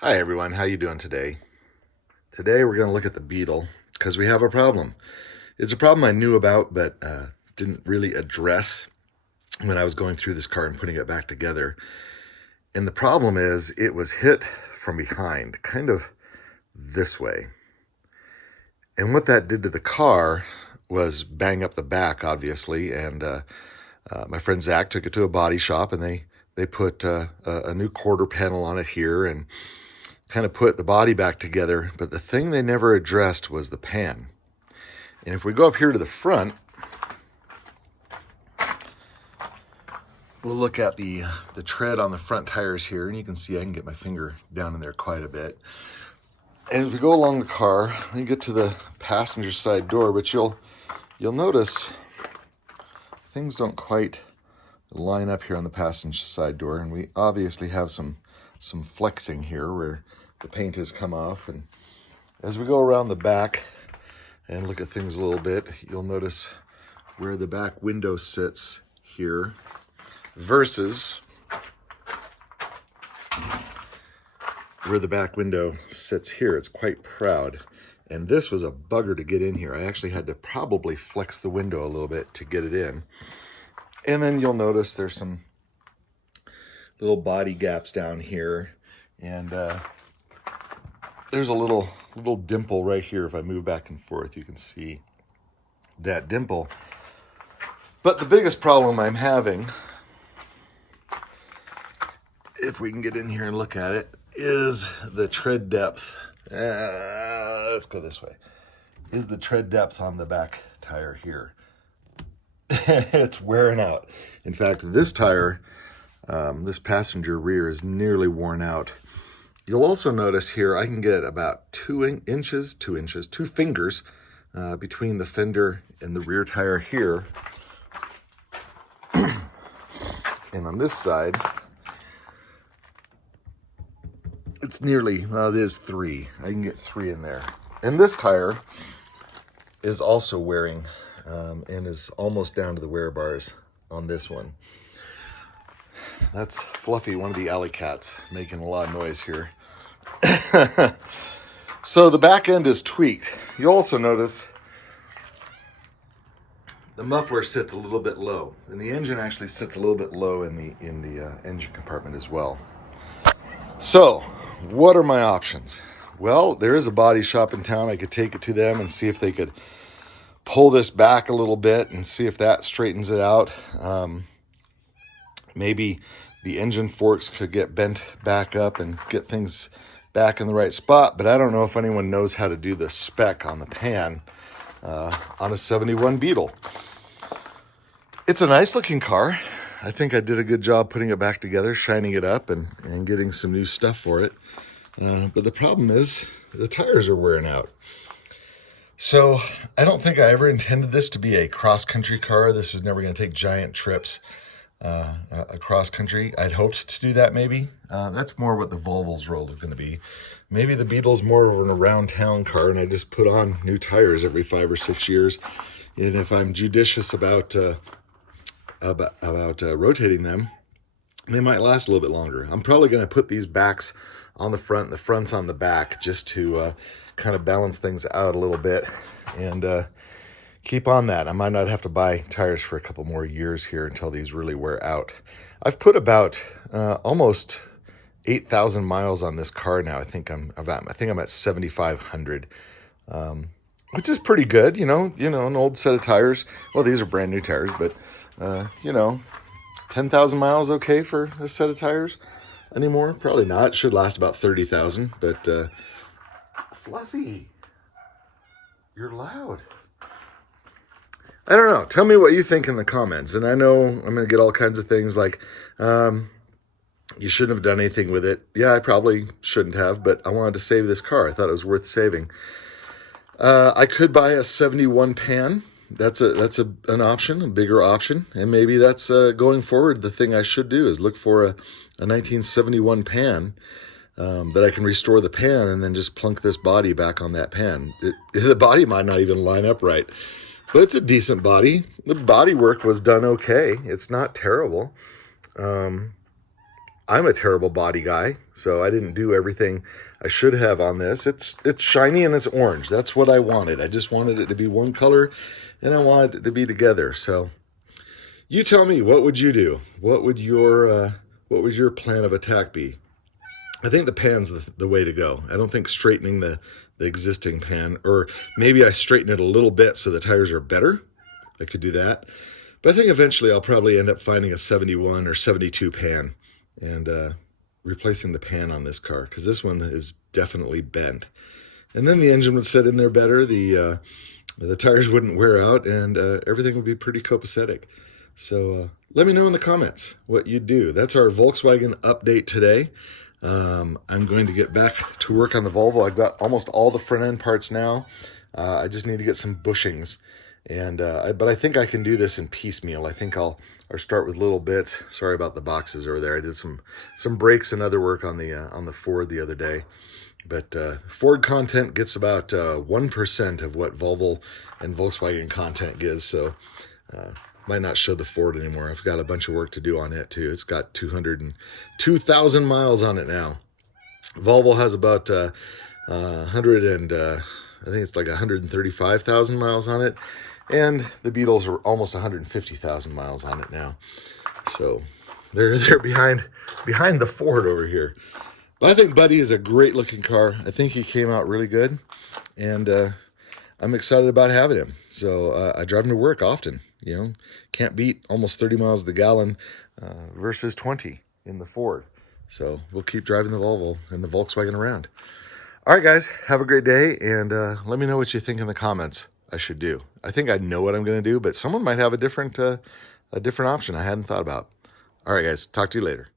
Hi everyone, how you doing today? Today we're going to look at the Beetle because we have a problem. It's a problem I knew about but didn't really address when I was going through this car and putting it back together. And the problem is it was hit from behind, kind of this way. And what that did to the car was bang up the back, obviously. And my friend Zach took it to a body shop and they put a new quarter panel on it here and kind of put the body back together, but the thing they never addressed was the pan. And if we go up here to the front, we'll look at the tread on the front tires here, and you can see I can get my finger down in there quite a bit. And as we go along the car, we get to the passenger side door, but you'll notice things don't quite line up here on the passenger side door, and we obviously have some flexing here where the paint has come off. And as we go around the back and look at things a little bit, you'll notice where the back window sits here versus where the back window sits here. It's quite proud. And this was a bugger to get in here. I actually had to probably flex the window a little bit to get it in. And then you'll notice there's some little body gaps down here, and there's a little dimple right here. If I move back and forth, you can see that dimple. But the biggest problem I'm having, if we can get in here and look at it, is the tread depth. Let's go this way. Is the tread depth on the back tire here. It's wearing out. In fact, this tire, this passenger rear, is nearly worn out. You'll also notice here I can get about 2 fingers between the fender and the rear tire here. And on this side, it's nearly, well, it is 3. I can get 3 in there. And this tire is also wearing and is almost down to the wear bars on this one. That's Fluffy, one of the alley cats, making a lot of noise here. So the back end is tweaked. You also notice the muffler sits a little bit low, and the engine actually sits a little bit low in the engine compartment as well. So what are my options? Well, there is a body shop in town. I could take it to them and see if they could pull this back a little bit and see if that straightens it out. Maybe the engine forks could get bent back up and get things back in the right spot, but I don't know if anyone knows how to do the spec on the pan on a 71 Beetle. It's a nice looking car. I think I did a good job putting it back together, shining it up and getting some new stuff for it. But the problem is the tires are wearing out. So I don't think I ever intended this to be a cross-country car. This was never going to take giant trips across country. I'd hoped to do that maybe. That's more what the Volvo's role is going to be. Maybe the Beetle's more of an around town car, and I just put on new tires every 5 or 6 years. And if I'm judicious about rotating them, they might last a little bit longer. I'm probably going to put these backs on the front and the fronts on the back just to kind of balance things out a little bit and keep on that. I might not have to buy tires for a couple more years here until these really wear out. I've put about almost 8,000 miles on this car now. I think I'm at 7,500, which is pretty good. You know, an old set of tires. Well, these are brand new tires, but 10,000 miles okay for a set of tires anymore? Probably not. Should last about 30,000, but Fluffy, you're loud. I don't know. Tell me what you think in the comments. And I know I'm going to get all kinds of things like, you shouldn't have done anything with it. Yeah, I probably shouldn't have, but I wanted to save this car. I thought it was worth saving. I could buy a 71 pan. That's an option, a bigger option. And maybe that's going forward. The thing I should do is look for a 1971 pan that I can restore the pan and then just plunk this body back on that pan. The body might not even line up right, but it's a decent body. The body work was done okay. It's not terrible. I'm a terrible body guy, so I didn't do everything I should have on this. It's shiny and it's orange. That's what I wanted. I just wanted it to be one color, and I wanted it to be together. So you tell me, what would you do? What would your plan of attack be? I think the pan's the way to go. I don't think straightening the existing pan, or maybe I straighten it a little bit so the tires are better. I could do that. But I think eventually I'll probably end up finding a 71 or 72 pan and replacing the pan on this car, because this one is definitely bent. And then the engine would sit in there better, the tires wouldn't wear out, and everything would be pretty copacetic. So let me know in the comments what you'd do. That's our Volkswagen update today. I'm going to get back to work on the Volvo. I've got almost all the front end parts now. I just need to get some bushings, and but I think I can do this in piecemeal. I think I'll start with little bits. Sorry about the boxes over there. I did some brakes and other work on the Ford the other day. But Ford content gets about 1% of what Volvo and Volkswagen content gives. So might not show the Ford anymore. I've got a bunch of work to do on it too. It's got 202,000 miles on it now. Volvo has about 100 and I think it's like 135,000 miles on it, and the Beetles are almost 150,000 miles on it now. So they're behind the Ford over here. But I think Buddy is a great looking car. I think he came out really good, and I'm excited about having him. So I drive him to work often. You know, can't beat almost 30 miles to the gallon versus 20 in the Ford. So we'll keep driving the Volvo and the Volkswagen around. All right, guys, have a great day, and let me know what you think in the comments I should do. I think I know what I'm going to do, but someone might have a different option I hadn't thought about. All right, guys, talk to you later.